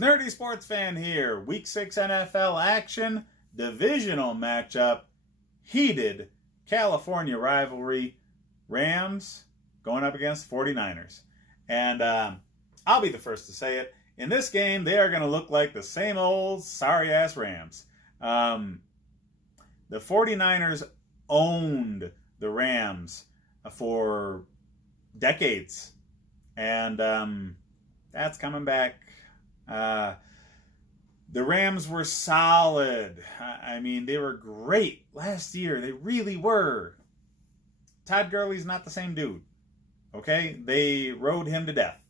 Nerdy sports fan here. Week 6 NFL action, divisional matchup, heated California rivalry, Rams going up against 49ers. And I'll be the first to say it. In this game, they are going to look like the same old sorry-ass Rams. The 49ers owned the Rams for decades. And that's coming back. The Rams were solid. I mean, they were great last year. They really were. Todd Gurley's not the same dude. Okay? They rode him to death.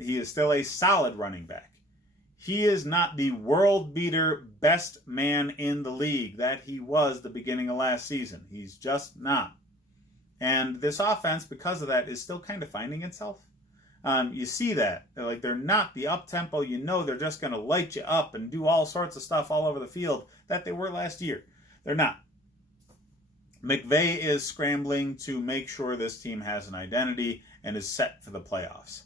He is still a solid running back. He is not the world beater best man in the league that he was the beginning of last season. He's just not. And this offense, because of that, is still kind of finding itself. You see that. They're not the up-tempo, they're just going to light you up and do all sorts of stuff all over the field that they were last year. They're not. McVay is scrambling to make sure this team has an identity and is set for the playoffs.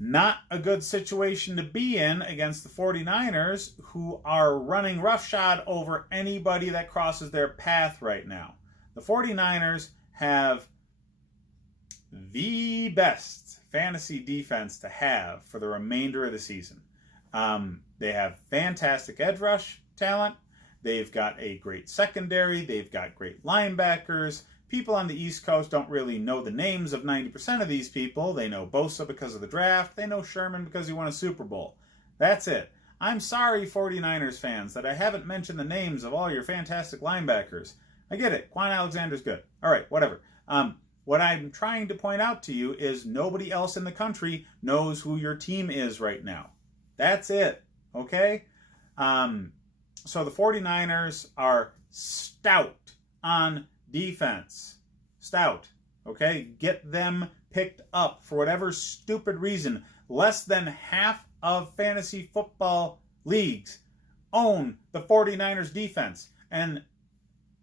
Not a good situation to be in against the 49ers, who are running roughshod over anybody that crosses their path right now. The 49ers have the best fantasy defense to have for the remainder of the season. They have fantastic edge rush talent. They've got a great secondary. They've got great linebackers. People on the East Coast don't really know the names of 90% of these people. They know Bosa because of the draft. They know Sherman because he won a Super Bowl. That's it. I'm sorry, 49ers fans, that I haven't mentioned the names of all your fantastic linebackers. I get it. Quan Alexander's good. All right, whatever. What I'm trying to point out to you is nobody else in the country knows who your team is right now. That's it, okay? So the 49ers are stout on defense. Stout, okay? Get them picked up for whatever stupid reason. Less than half of fantasy football leagues own the 49ers defense. And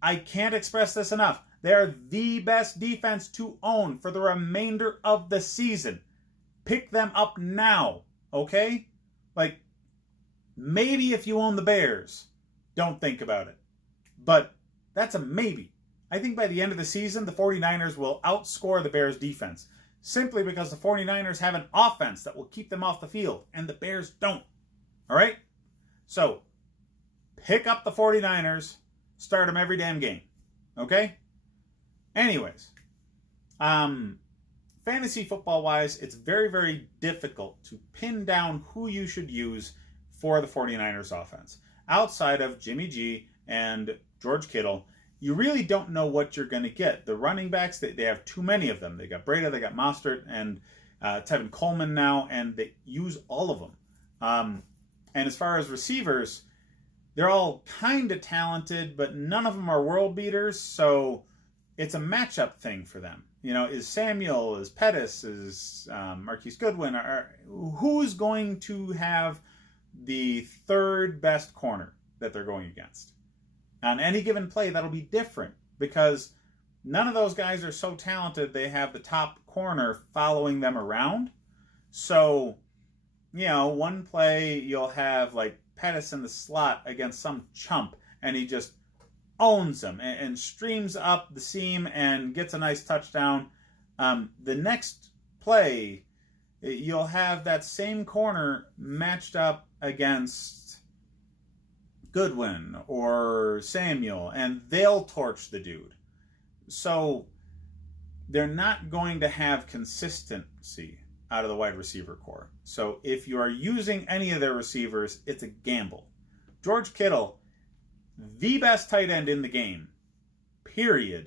I can't express this enough. They're the best defense to own for the remainder of the season. Pick them up now, okay? Maybe if you own the Bears, don't think about it. But that's a maybe. I think by the end of the season, the 49ers will outscore the Bears' defense, simply because the 49ers have an offense that will keep them off the field, and the Bears don't. All right? So, pick up the 49ers, start them every damn game. Okay? Anyways, fantasy football-wise, it's very, very difficult to pin down who you should use for the 49ers offense. Outside of Jimmy G and George Kittle, you really don't know what you're going to get. The running backs, they have too many of them. They got Breida, they got Mostert, and Tevin Coleman now, and they use all of them. And as far as receivers, they're all kind of talented, but none of them are world beaters, so it's a matchup thing for them. Is Samuel, is Pettis, is Marquise Goodwin, who's going to have the third best corner that they're going against? On any given play, that'll be different because none of those guys are so talented they have the top corner following them around. So, one play you'll have Pettis in the slot against some chump, and he just owns them and streams up the seam and gets a nice touchdown. The next play, you'll have that same corner matched up against Goodwin or Samuel, and they'll torch the dude. So they're not going to have consistency out of the wide receiver core. So if you are using any of their receivers, it's a gamble. George Kittle, the best tight end in the game, period,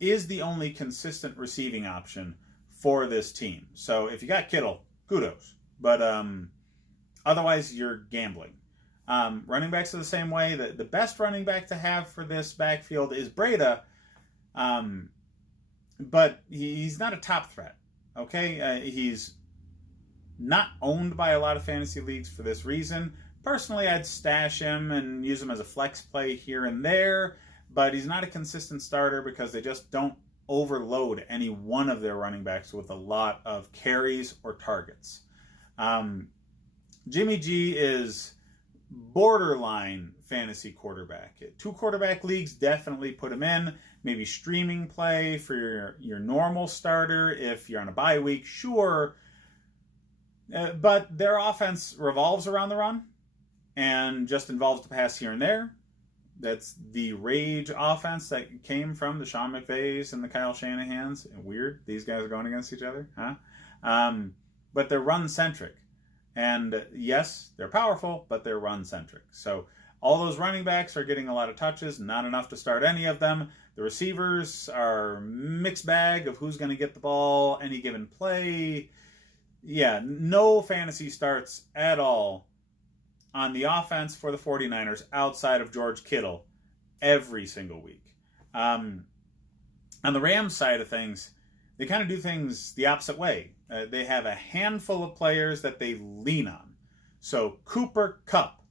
is the only consistent receiving option for this team. So if you got Kittle, kudos. But otherwise, you're gambling. Running backs are the same way. The best running back to have for this backfield is Breida, but he's not a top threat. Okay? He's not owned by a lot of fantasy leagues for this reason. Personally, I'd stash him and use him as a flex play here and there, but he's not a consistent starter because they just don't overload any one of their running backs with a lot of carries or targets. Jimmy G is borderline fantasy quarterback. 2 quarterback leagues, definitely put him in. Maybe streaming play for your normal starter if you're on a bye week, sure. But their offense revolves around the run and just involves the pass here and there. That's the rage offense that came from the Sean McVays and the Kyle Shanahans. Weird, these guys are going against each other, huh? But they're run-centric. And yes, they're powerful, but they're run-centric. So all those running backs are getting a lot of touches, not enough to start any of them. The receivers are mixed bag of who's going to get the ball any given play. Yeah, no fantasy starts at all on the offense for the 49ers outside of George Kittle every single week. On the Rams side of things, they kind of do things the opposite way. They have a handful of players that they lean on. So Cooper Kupp,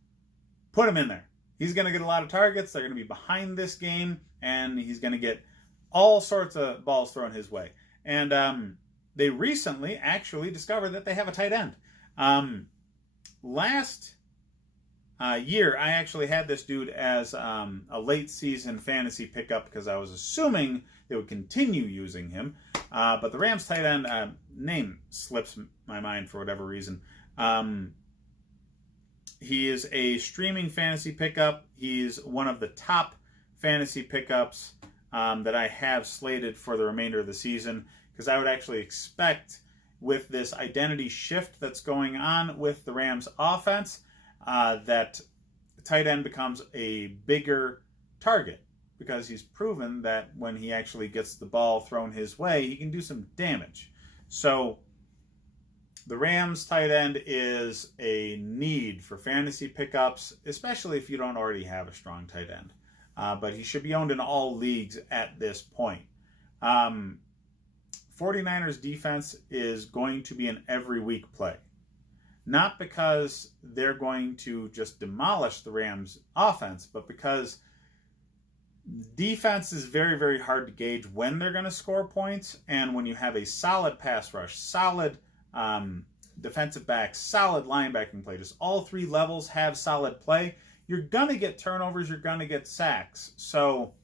put him in there. He's going to get a lot of targets. They're going to be behind this game, and he's going to get all sorts of balls thrown his way. And they recently actually discovered that they have a tight end. Last year, I actually had this dude as a late season fantasy pickup because I was assuming they would continue using him. But the Rams tight end name slips my mind for whatever reason. He is a streaming fantasy pickup. He's one of the top fantasy pickups that I have slated for the remainder of the season, because I would actually expect, with this identity shift that's going on with the Rams offense, that tight end becomes a bigger target, because he's proven that when he actually gets the ball thrown his way, he can do some damage. So the Rams tight end is a need for fantasy pickups, especially if you don't already have a strong tight end. But he should be owned in all leagues at this point. 49ers defense is going to be an every week play. Not because they're going to just demolish the Rams offense, but because defense is very, very hard to gauge when they're going to score points. And when you have a solid pass rush, solid defensive backs, solid linebacking play, just all 3 levels have solid play, you're going to get turnovers, you're going to get sacks. So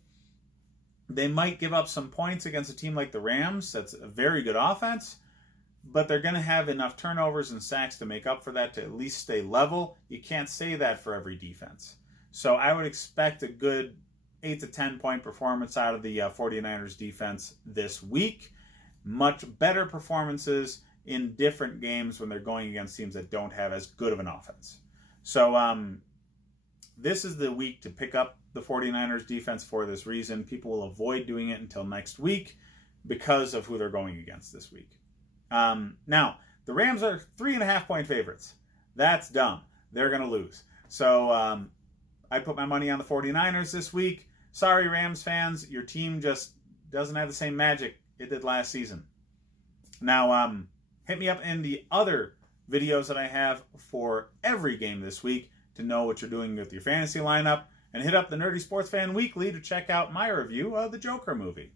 they might give up some points against a team like the Rams. That's a very good offense, but they're going to have enough turnovers and sacks to make up for that, to at least stay level. You can't say that for every defense. So I would expect a good 8 to 10 point performance out of the 49ers defense this week. Much better performances in different games when they're going against teams that don't have as good of an offense. So this is the week to pick up the 49ers defense for this reason. People will avoid doing it until next week because of who they're going against this week. Now, the Rams are 3.5 point favorites. That's dumb. They're going to lose. So I put my money on the 49ers this week. Sorry, Rams fans. Your team just doesn't have the same magic it did last season. Now, hit me up in the other videos that I have for every game this week to know what you're doing with your fantasy lineup. And hit up the Nerdy Sports Fan Weekly to check out my review of the Joker movie.